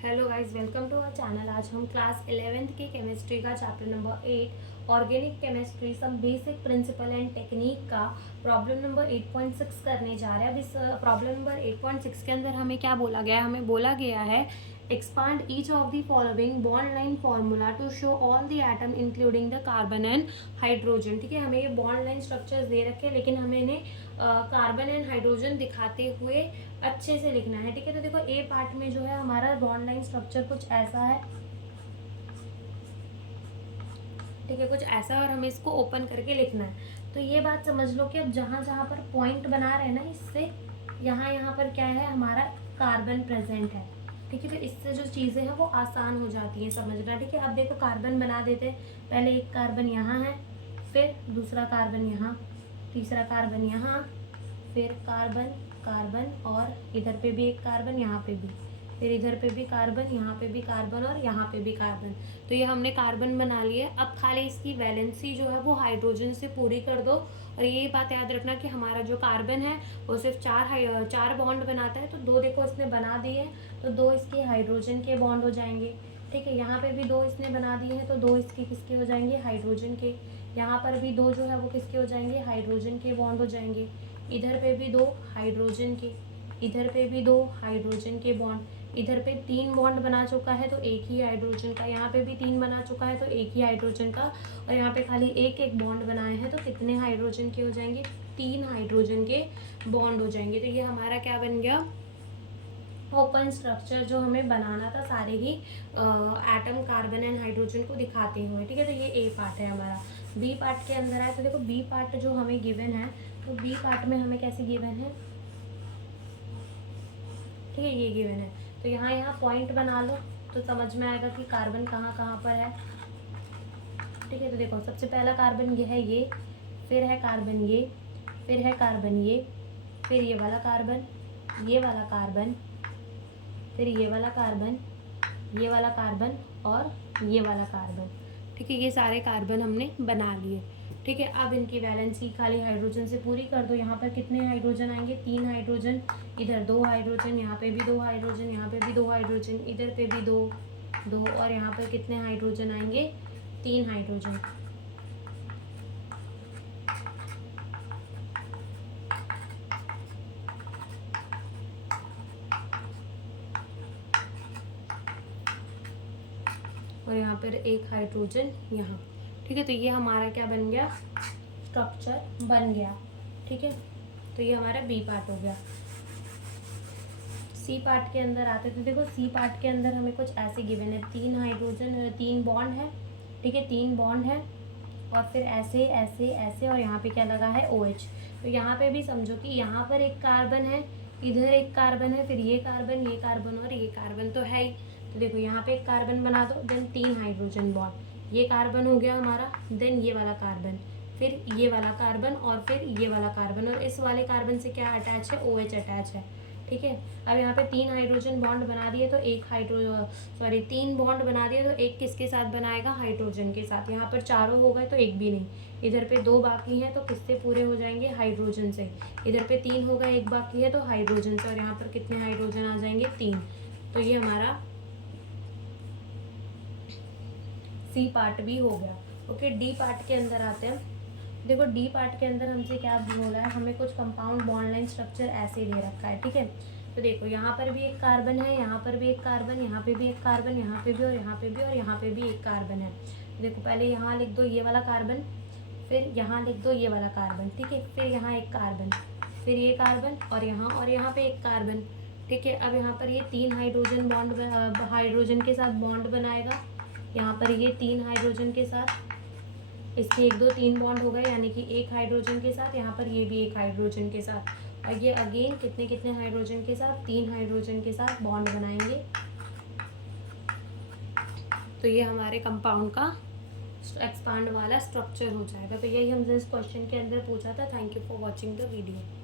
Hello guys, welcome to our channel. आज हम class 11th की केमिस्ट्री का chapter number 8 organic chemistry some basic principle and technique का problem number 8.6 करने जा रहे हैं। अब इस प्रॉब्लम नंबर 8.6 के अंदर हमें क्या बोला गया है? हमें बोला गया है expand each of the following bond line formula to show all the atom including the carbon and hydrogen. ठीक है, हमें ये बॉन्ड लाइन स्ट्रक्चर्स दे रखे हैं, लेकिन हमें इन्हें कार्बन एंड हाइड्रोजन दिखाते हुए अच्छे से लिखना है। ठीक है, तो देखो ए पार्ट में जो है हमारा बॉन्ड लाइन स्ट्रक्चर कुछ ऐसा है। ठीक है, कुछ ऐसा, और हमें इसको ओपन करके लिखना है। तो ये बात समझ लो कि अब जहाँ जहाँ पर पॉइंट बना रहे हैं ना, इससे यहाँ पर क्या है, हमारा कार्बन प्रेजेंट है। ठीक है, तो इससे जो चीज़ें हैं वो आसान हो जाती हैं समझना। ठीक है, अब देखो कार्बन बना देते हैं। पहले एक कार्बन यहाँ है, फिर दूसरा कार्बन यहाँ, तीसरा कार्बन यहाँ, फिर कार्बन कार्बन, और इधर पे भी एक कार्बन, यहाँ पे भी, फिर इधर पे भी कार्बन, यहाँ पे भी कार्बन, और यहाँ पे भी कार्बन। तो ये हमने कार्बन बना लिया। अब खाली इसकी वैलेंसी जो है वो हाइड्रोजन से पूरी कर दो। और ये बात याद रखना कि हमारा जो कार्बन है वो सिर्फ चार बॉन्ड बनाता है, तो दो देखो इसने बना दिए हैं, तो दो इसके हाइड्रोजन के बॉन्ड हो जाएंगे। ठीक है, यहाँ पे भी दो इसने बना दिए हैं, तो दो इसके किसके हो जाएंगे, हाइड्रोजन के। यहाँ पर भी दो जो है वो किसके हो जाएंगे, हाइड्रोजन के बॉन्ड हो जाएंगे। इधर पे भी दो हाइड्रोजन के, इधर पे भी दो हाइड्रोजन के बॉन्ड। इधर पे तीन बॉन्ड बना चुका है तो एक ही हाइड्रोजन का, यहाँ पे भी तीन बना चुका है तो एक ही हाइड्रोजन का, और यहाँ पे खाली एक एक बॉन्ड बनाए हैं तो कितने हाइड्रोजन के हो जाएंगे, तीन हाइड्रोजन के बॉन्ड हो जाएंगे। तो ये हमारा क्या बन गया, ओपन स्ट्रक्चर जो हमें बनाना था सारे ही एटम कार्बन एंड हाइड्रोजन को दिखाते हुए। ठीक है, तो ये ए पार्ट है हमारा। बी पार्ट के अंदर है, तो देखो बी पार्ट जो हमें गिवन है, तो बी पार्ट में हमें कैसे गिवन है, ठीक है, ये गिवन है। तो यहाँ पॉइंट बना लो तो समझ में आएगा कि कार्बन कहाँ कहाँ पर है। ठीक है, तो देखो सबसे पहला कार्बन ये है, ये, फिर है कार्बन ये, फिर है कार्बन ये, फिर ये वाला कार्बन, ये वाला कार्बन, फिर ये वाला कार्बन, ये वाला कार्बन, और ये वाला कार्बन। ठीक है, ये सारे कार्बन हमने बना लिए। ठीक है, अब इनकी वैलेंसी खाली हाइड्रोजन से पूरी कर दो। यहाँ पर कितने हाइड्रोजन आएंगे, तीन हाइड्रोजन, इधर दो हाइड्रोजन, यहाँ पे भी दो हाइड्रोजन, यहाँ पे भी दो हाइड्रोजन, इधर पे भी दो दो, और यहाँ पर कितने हाइड्रोजन आएंगे, तीन हाइड्रोजन। और यहाँ पर एक हाइड्रोजन यहाँ। ठीक है, तो ये हमारा क्या बन गया, स्ट्रक्चर बन गया। ठीक है, तो ये हमारा बी पार्ट हो गया। सी पार्ट के अंदर आते तो देखो सी पार्ट के अंदर हमें कुछ ऐसे गिवन है, तीन हाइड्रोजन, तीन बॉन्ड है। ठीक है, तीन बॉन्ड है, और फिर ऐसे ऐसे ऐसे, और यहाँ पे क्या लगा है, OH। तो यहाँ पे भी समझो कि यहाँ पर एक कार्बन है, इधर एक कार्बन है, फिर ये कार्बन, ये कार्बन, और ये कार्बन तो है ही। तो देखो यहाँ पे एक कार्बन बना दो, देन तीन हाइड्रोजन बॉन्ड, ये कार्बन हो गया हमारा, देन ये वाला कार्बन, फिर ये वाला कार्बन, और फिर ये वाला कार्बन, और इस वाले कार्बन से क्या अटैच है, OH अटैच है। ठीक है, अब यहाँ पे तीन हाइड्रोजन बॉन्ड बना दिए तो एक तीन बॉन्ड बना दिए तो एक किसके साथ बनाएगा, हाइड्रोजन के साथ। यहाँ पर चारों हो गए तो एक भी नहीं, इधर पे दो बाकी हैं तो किससे पूरे हो जाएंगे, हाइड्रोजन से। इधर पे तीन हो गए, एक बाकी है तो हाइड्रोजन से, और यहाँ पर कितने हाइड्रोजन आ जाएंगे, तीन। तो ये हमारा सी पार्ट भी हो गया। ओके, डी पार्ट के अंदर आते हैं। देखो डी पार्ट के अंदर हमसे क्या बोला है, हमें कुछ कंपाउंड बॉन्ड लाइन स्ट्रक्चर ऐसे दे रखा है। ठीक है, तो देखो यहाँ पर भी एक कार्बन है, यहाँ पर भी एक कार्बन, यहाँ पे भी एक कार्बन, यहाँ पे भी, और यहाँ पे भी, और यहाँ पे भी एक कार्बन है। देखो पहले यहाँ लिख दो ये वाला कार्बन, फिर यहाँ लिख दो ये वाला कार्बन। ठीक है, फिर यहाँ एक कार्बन, फिर ये कार्बन, और यहाँ पे एक कार्बन। ठीक है, अब यहाँ पर ये तीन हाइड्रोजन बॉन्ड, हाइड्रोजन के साथ बॉन्ड बनाएगा। यहाँ पर ये तीन हाइड्रोजन के साथ, इसके एक दो तीन बॉन्ड हो गए, यानी कि एक हाइड्रोजन के साथ, यहाँ पर ये भी एक हाइड्रोजन के साथ, और ये अगेन कितने कितने हाइड्रोजन के साथ, तीन हाइड्रोजन के साथ बॉन्ड बनाएंगे। तो ये हमारे कंपाउंड का एक्सपांड वाला स्ट्रक्चर हो जाएगा। तो यही हमसे इस क्वेश्चन के अंदर पूछा था। Thank you for watching the video.